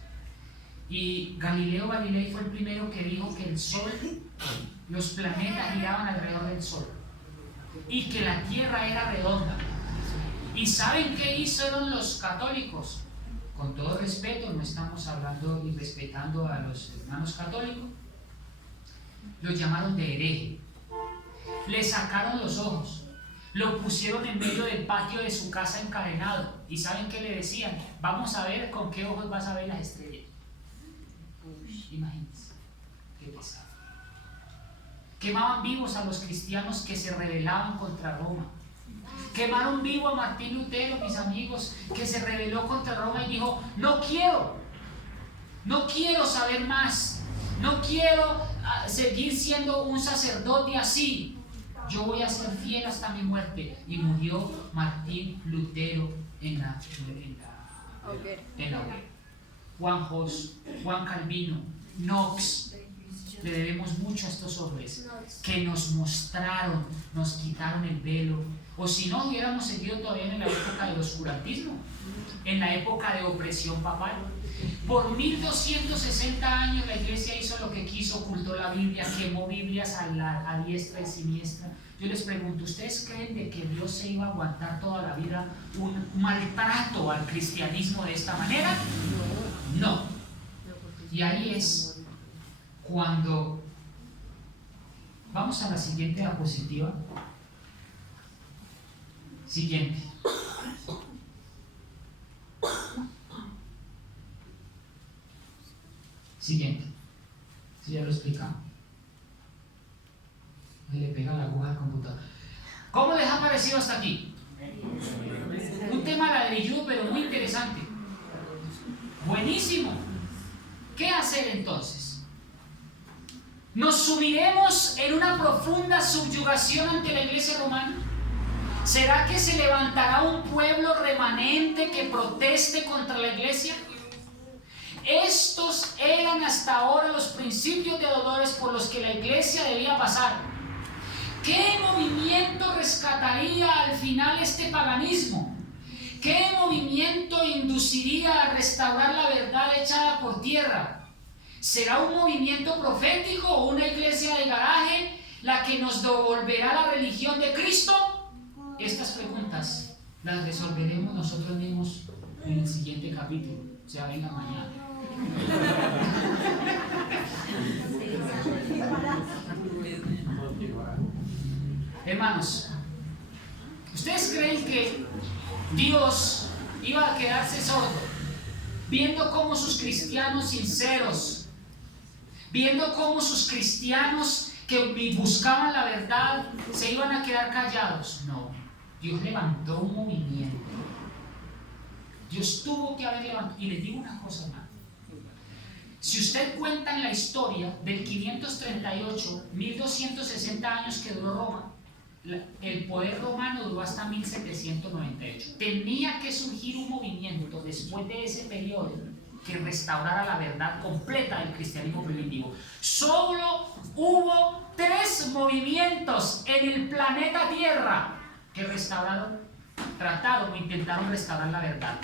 y Galileo Galilei fue el primero que dijo que el Sol, los planetas giraban alrededor del Sol y que la Tierra era redonda. ¿Y saben qué hicieron los católicos? Con todo respeto, no estamos hablando y respetando a los hermanos católicos, los llamaron de hereje, le sacaron los ojos, lo pusieron en medio del patio de su casa encadenado. ¿Y saben qué le decían? Vamos a ver con qué ojos vas a ver las estrellas. Imagínense, qué pesado. Quemaban vivos a los cristianos que se rebelaban contra Roma. Quemaron vivo a Martín Lutero, mis amigos, que se rebeló contra Roma y dijo: no quiero saber más, no quiero seguir siendo un sacerdote así, yo voy a ser fiel hasta mi muerte. Y murió Martín Lutero en la hoguera. Juan Hus, Juan Calvino, Knox. Le debemos mucho a estos hombres que nos mostraron, nos quitaron el velo. O si no, hubiéramos seguido todavía en la época del oscurantismo, en la época de opresión papal. Por 1260 años la iglesia hizo lo que quiso, ocultó la Biblia, quemó Biblias a diestra y siniestra. Yo les pregunto, ¿ustedes creen de que Dios se iba a aguantar toda la vida un maltrato al cristianismo de esta manera? No. Y ahí es cuando vamos a la siguiente diapositiva. Siguiente. Siguiente. Si ya lo explicamos. Ahí le pega la aguja al computador. ¿Cómo les ha parecido hasta aquí? Un tema ladrilludo, pero muy interesante. Buenísimo. ¿Qué hacer entonces? ¿Nos sumiremos en una profunda subyugación ante la Iglesia romana? ¿Será que se levantará un pueblo remanente que proteste contra la iglesia? Estos eran hasta ahora los principios de dolores por los que la iglesia debía pasar. ¿Qué movimiento rescataría al final este paganismo? ¿Qué movimiento induciría a restaurar la verdad echada por tierra? ¿Será un movimiento profético o una iglesia de garaje la que nos devolverá la religión de Cristo? Estas preguntas las resolveremos nosotros mismos en el siguiente capítulo. O sea, venga mañana. Hermanos, ¿ustedes creen que Dios iba a quedarse sordo viendo cómo sus cristianos sinceros, viendo cómo sus cristianos que buscaban la verdad se iban a quedar callados? No, Dios levantó un movimiento. Dios tuvo que haber levantado. Y les digo una cosa más. Si usted cuenta en la historia del 538, 1260 años que duró Roma, el poder romano duró hasta 1798. Tenía que surgir un movimiento después de ese periodo que restaurara la verdad completa del cristianismo primitivo. Solo hubo 3 movimientos en el planeta Tierra que restauraron, trataron o intentaron restaurar la verdad.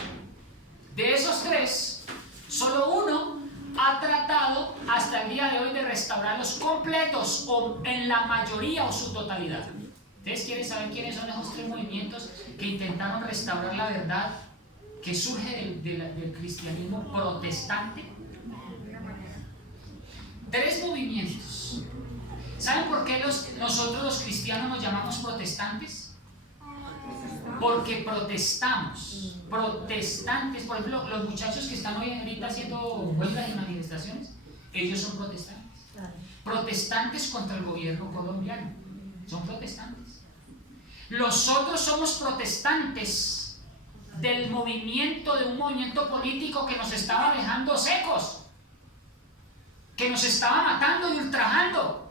De esos 3, solo uno ha tratado hasta el día de hoy de restaurarlos completos o en la mayoría o su totalidad. ¿Ustedes quieren saber quiénes son esos 3 movimientos que intentaron restaurar la verdad que surge del cristianismo protestante? 3 movimientos. ¿Saben por qué nosotros los cristianos nos llamamos protestantes? Porque protestamos. Protestantes, por ejemplo, los muchachos que están hoy ahorita haciendo huelgas y manifestaciones, ellos son protestantes. Protestantes contra el gobierno colombiano. Son protestantes. Los otros somos protestantes del movimiento, de un movimiento político que nos estaba dejando secos, que nos estaba matando y ultrajando.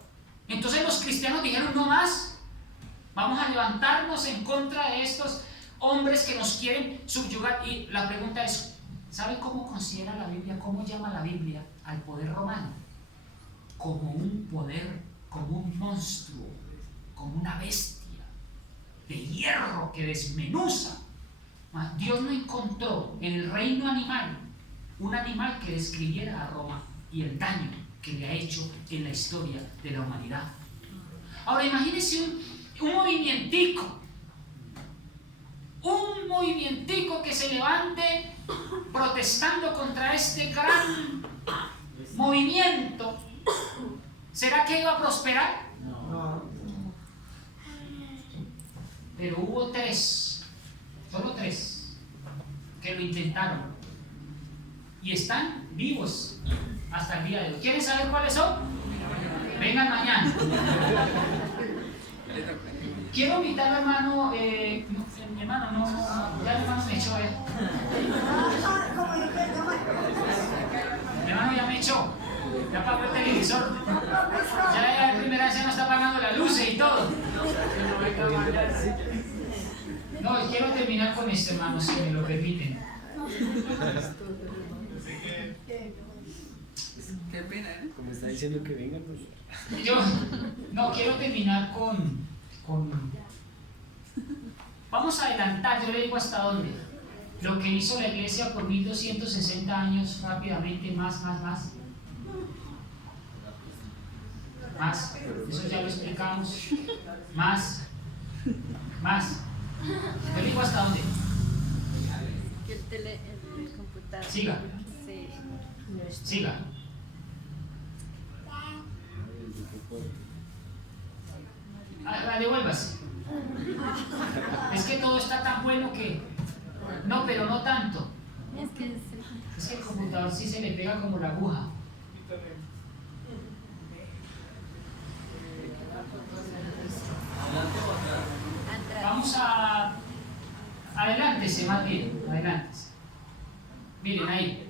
Entonces los cristianos dijeron: no más, vamos a levantarnos en contra de estos hombres que nos quieren subyugar. Y la pregunta es, ¿sabe cómo considera la Biblia, cómo llama la Biblia al poder romano? Como un poder, como un monstruo, como una bestia de hierro que desmenuza. Dios no encontró en el reino animal un animal que describiera a Roma y el daño que le ha hecho en la historia de la humanidad. Ahora imagínense un movimentico que se levante protestando contra este gran movimiento. ¿Será que iba a prosperar? No. Pero hubo 3, solo 3, que lo intentaron y están vivos hasta el día de hoy. ¿Quieren saber cuáles son? Vengan mañana. Quiero invitar al hermano, mi hermano no, ya el hermano me echó. Mi hermano ya me echó, ya apagó el televisor, ya el primera vez ya no está pagando las luces y todo. No, quiero terminar con esto, hermano, si me lo permiten. Qué pena, ¿eh? Como está diciendo que vengan, pues. Yo no quiero terminar con... Vamos a adelantar, yo le digo hasta dónde. Lo que hizo la iglesia por 1260 años, rápidamente, más. Eso ya lo explicamos. Más. Yo digo hasta dónde. El computador. Siga. Sí. Siga. Devuélvase. Es que todo está tan bueno que... No, pero no tanto. Es que Es que el computador sí se le pega como la aguja. Vamos a... Adelántese, más bien. Adelántese. Miren ahí.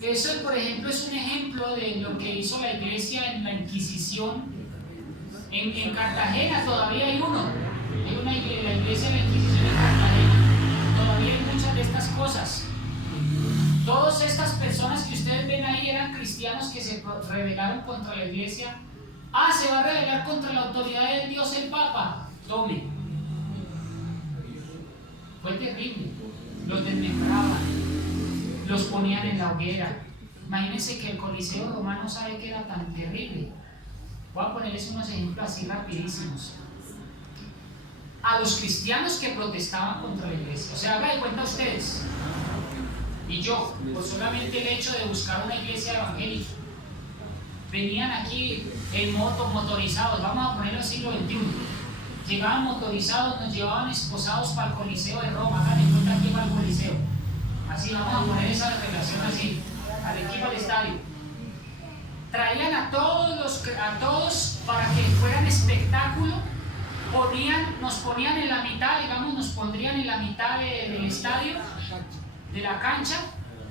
Eso, por ejemplo, es un ejemplo de lo que hizo la iglesia en la Inquisición En Cartagena todavía hay uno. Hay una iglesia, la iglesia de la Inquisición en Cartagena. Todavía hay muchas de estas cosas. Todas estas personas que ustedes ven ahí eran cristianos que se rebelaron contra la iglesia. Ah, se va a rebelar contra la autoridad de Dios el Papa. Tome. Fue terrible. Los desmembraban, los ponían en la hoguera. Imagínense que el Coliseo romano, sabe que era tan terrible. Voy a ponerles unos ejemplos así rapidísimos. A los cristianos que protestaban contra la iglesia, o sea, hagan de cuenta ustedes y yo, por solamente el hecho de buscar una iglesia evangélica, venían aquí en motos, motorizados, vamos a ponerlo al siglo XXI, llegaban motorizados, nos llevaban esposados para el Coliseo de Roma. Hagan de cuenta que iba al Coliseo, así vamos a poner esa relación así, al equipo del estadio. Traían a todos para que fueran espectáculo, nos ponían en la mitad, digamos, nos pondrían en la mitad del estadio, de la cancha,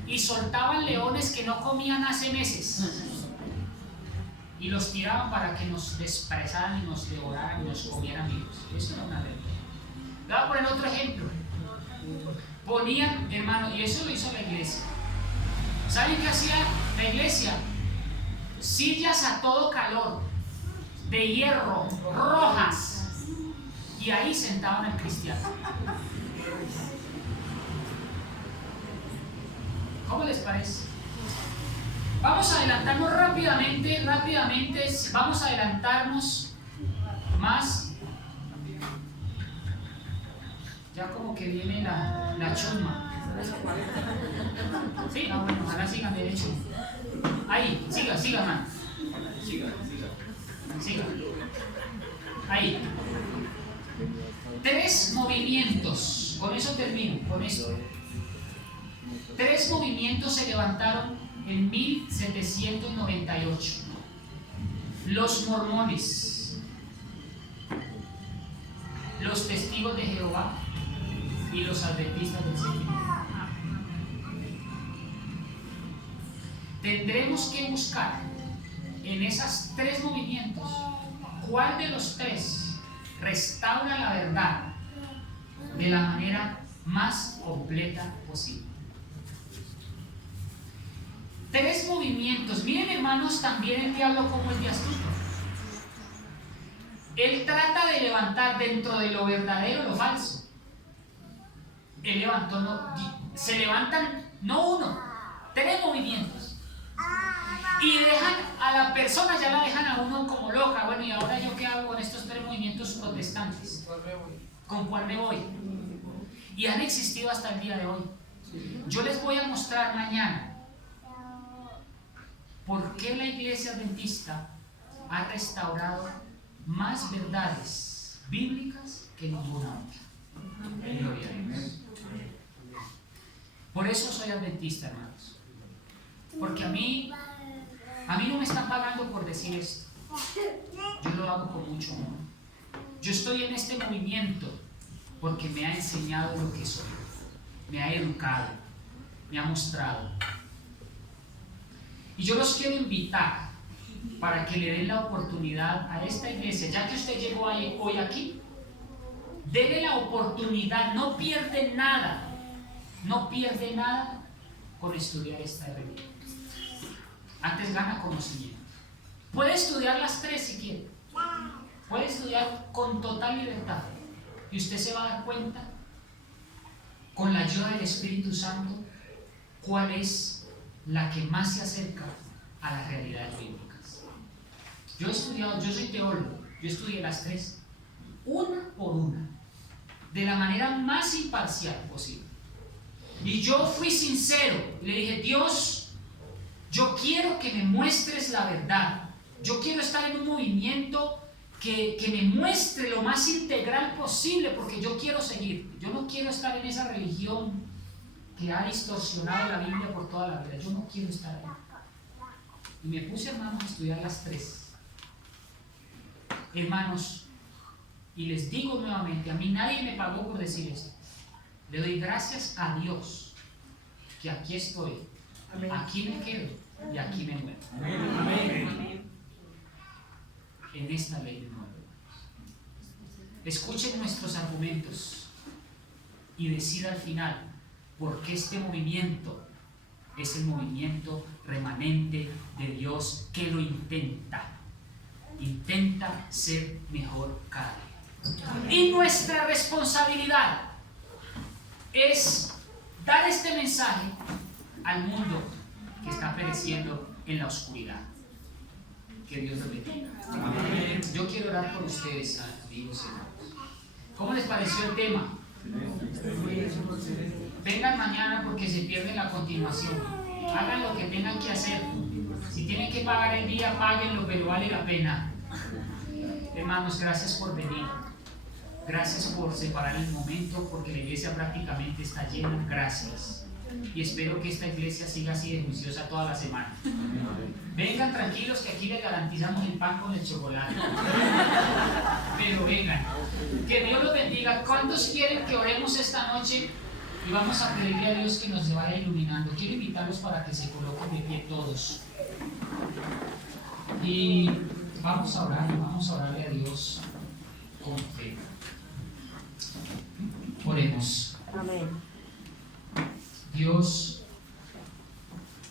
y soltaban leones que no comían hace meses y los tiraban para que nos desprezaran y nos devoraran y nos comieran vivos. Eso era una ley. Le voy a poner otro ejemplo. Ponían, hermano, y eso lo hizo la iglesia. ¿Saben qué hacía la iglesia? Sillas a todo calor, de hierro, rojas, y ahí sentaban al cristiano. ¿Cómo les parece? Vamos a adelantarnos rápidamente, vamos a adelantarnos más. Ya como que viene la chusma. Sí, bueno, ojalá sigan derecho. Ahí, siga, man. Siga. Ahí. 3 movimientos. Con eso termino, con esto. 3 movimientos se levantaron en 1798. Los mormones, los testigos de Jehová y los adventistas del séptimo. Tendremos que buscar en esos 3 movimientos cuál de los 3 restaura la verdad de la manera más completa posible. 3 movimientos. Miren, hermanos, también el diablo como es de astuto. Él trata de levantar dentro de lo verdadero lo falso. Él levantó, se levantan no 1, 3 movimientos. Y dejan a la persona, ya la dejan a uno como loca. Bueno, ¿y ahora yo qué hago con estos 3 movimientos protestantes? ¿Con cuál me voy? Y han existido hasta el día de hoy. Yo les voy a mostrar mañana por qué la iglesia adventista ha restaurado más verdades bíblicas que ninguna otra. Gloria a Dios. Por eso soy adventista, hermanos. Porque a mí no me están pagando por decir esto. Yo lo hago con mucho amor. Yo estoy en este movimiento porque me ha enseñado lo que soy, me ha educado, me ha mostrado. Y yo los quiero invitar para que le den la oportunidad a esta iglesia, ya que usted llegó hoy aquí, denle la oportunidad, no pierde nada con estudiar esta religión. Antes gana conocimiento. Puede estudiar las 3 si quiere. Puede estudiar con total libertad. Y usted se va a dar cuenta, con la ayuda del Espíritu Santo, cuál es la que más se acerca a las realidades bíblicas. Yo he estudiado, yo soy teólogo, yo estudié las 3, una por una, de la manera más imparcial posible. Y yo fui sincero, y le dije: Dios, yo quiero que me muestres la verdad. Yo quiero estar en un movimiento que me muestre lo más integral posible, porque yo quiero seguir. Yo no quiero estar en esa religión que ha distorsionado la Biblia por toda la vida. Yo no quiero estar ahí. Y me puse, hermanos, a estudiar las 3. Hermanos, y les digo nuevamente, a mí nadie me pagó por decir esto. Le doy gracias a Dios que aquí estoy, amén, aquí me quedo y aquí me muero. Amén. En esta ley de nuevo. escuchen nuestros argumentos y decida al final por qué este movimiento es el movimiento remanente de Dios que lo intenta ser mejor cada día. Y nuestra responsabilidad es dar este mensaje al mundo que está pereciendo en la oscuridad. Que Dios los bendiga. Amén. Yo quiero orar por ustedes, amigos hermanos. ¿Cómo les pareció el tema? Vengan mañana porque se pierde la continuación. Hagan lo que tengan que hacer. Si tienen que pagar el día, páguenlo, pero vale la pena. Hermanos, gracias por venir. Gracias por separar el momento, porque la iglesia prácticamente está llena. Gracias. Y espero que esta iglesia siga así de juiciosa toda la semana. Vengan tranquilos que aquí les garantizamos el pan con el chocolate. Pero vengan. Que Dios los bendiga. ¿Cuántos quieren que oremos esta noche? Y vamos a pedirle a Dios que nos vaya iluminando. Quiero invitarlos para que se coloquen de pie todos. Y vamos a orar, vamos a orarle a Dios con fe. Oremos. Amén. Dios,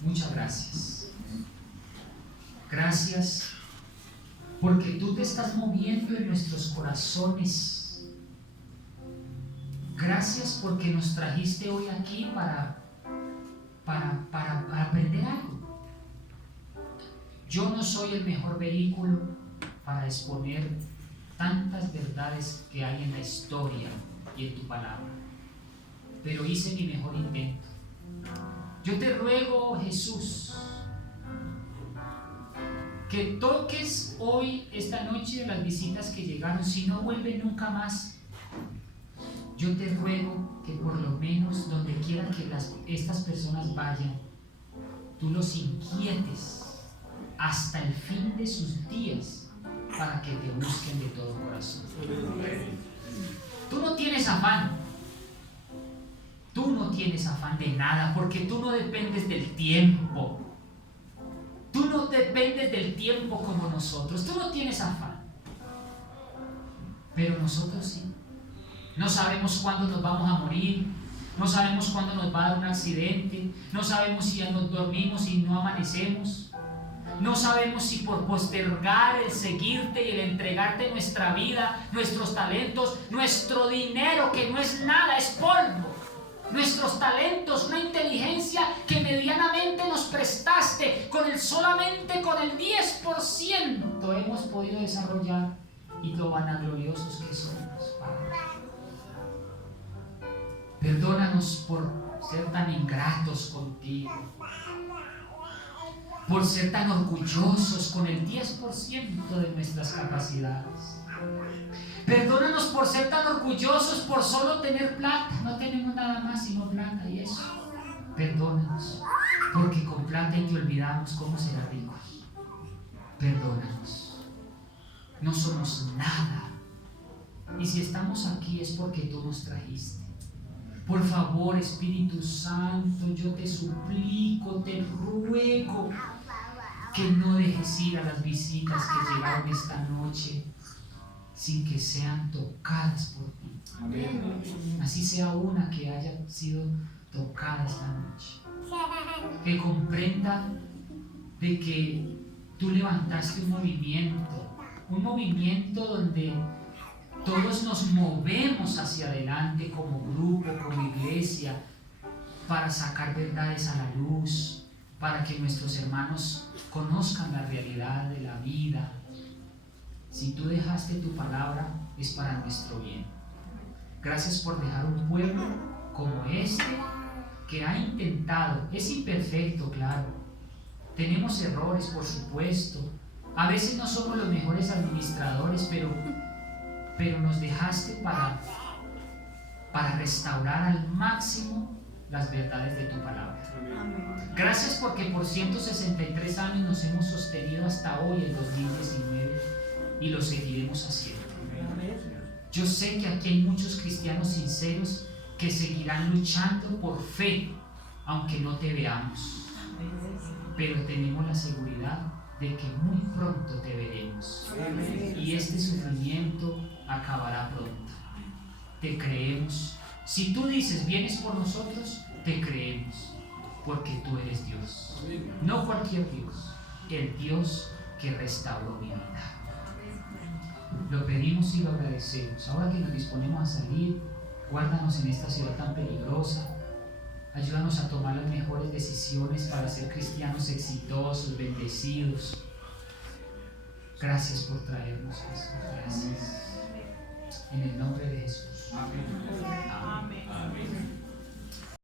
muchas gracias. Gracias porque tú te estás moviendo en nuestros corazones. Gracias porque nos trajiste hoy aquí para aprender algo. Yo no soy el mejor vehículo para exponer tantas verdades que hay en la historia y en tu palabra, pero hice mi mejor intento. Yo te ruego, Jesús, que toques hoy, esta noche, las visitas que llegaron, si no vuelven nunca más. Yo te ruego que por lo menos donde quiera que estas personas vayan, tú los inquietes hasta el fin de sus días para que te busquen de todo corazón. Tú no tienes afán. Tú no tienes afán de nada porque tú no dependes del tiempo. Tú no dependes del tiempo como nosotros. Tú no tienes afán. Pero nosotros sí. No sabemos cuándo nos vamos a morir. No sabemos cuándo nos va a dar un accidente. No sabemos si ya nos dormimos y no amanecemos. No sabemos si por postergar el seguirte y el entregarte nuestra vida, nuestros talentos, nuestro dinero, que no es nada, es polvo. Nuestros talentos, una inteligencia que medianamente nos prestaste, solamente con el 10% hemos podido desarrollar, y lo vanagloriosos que somos, Padre. Perdónanos por ser tan ingratos contigo, por ser tan orgullosos con el 10% de nuestras capacidades. Perdónanos por ser tan orgullosos por solo tener plata. No tenemos nada más sino plata y eso. Perdónanos, porque con plata y te olvidamos cómo ser ricos. Perdónanos. No somos nada. Y si estamos aquí es porque tú nos trajiste. Por favor, Espíritu Santo, yo te suplico, te ruego que no dejes ir a las visitas que llegaron esta noche sin que sean tocadas por ti. Amén. Así sea una que haya sido tocada esta noche. Que comprenda de que tú levantaste un movimiento donde todos nos movemos hacia adelante como grupo, como iglesia, para sacar verdades a la luz, para que nuestros hermanos conozcan la realidad de la vida. Si tú dejaste tu palabra, es para nuestro bien. Gracias por dejar un pueblo como este, que ha intentado, es imperfecto, claro. Tenemos errores, por supuesto. A veces no somos los mejores administradores, pero nos dejaste para restaurar al máximo las verdades de tu palabra. Gracias porque por 163 años nos hemos sostenido hasta hoy, el 2019, y lo seguiremos haciendo. Yo sé que aquí hay muchos cristianos sinceros que seguirán luchando por fe, aunque no te veamos. Pero tenemos la seguridad de que muy pronto te veremos. Y este sufrimiento acabará pronto. Te creemos. Si tú dices, vienes por nosotros, te creemos, porque tú eres Dios. No cualquier Dios, el Dios que restauró mi vida. Lo pedimos y lo agradecemos. Ahora que nos disponemos a salir, guárdanos en esta ciudad tan peligrosa. Ayúdanos a tomar las mejores decisiones para ser cristianos exitosos, bendecidos. Gracias por traernos.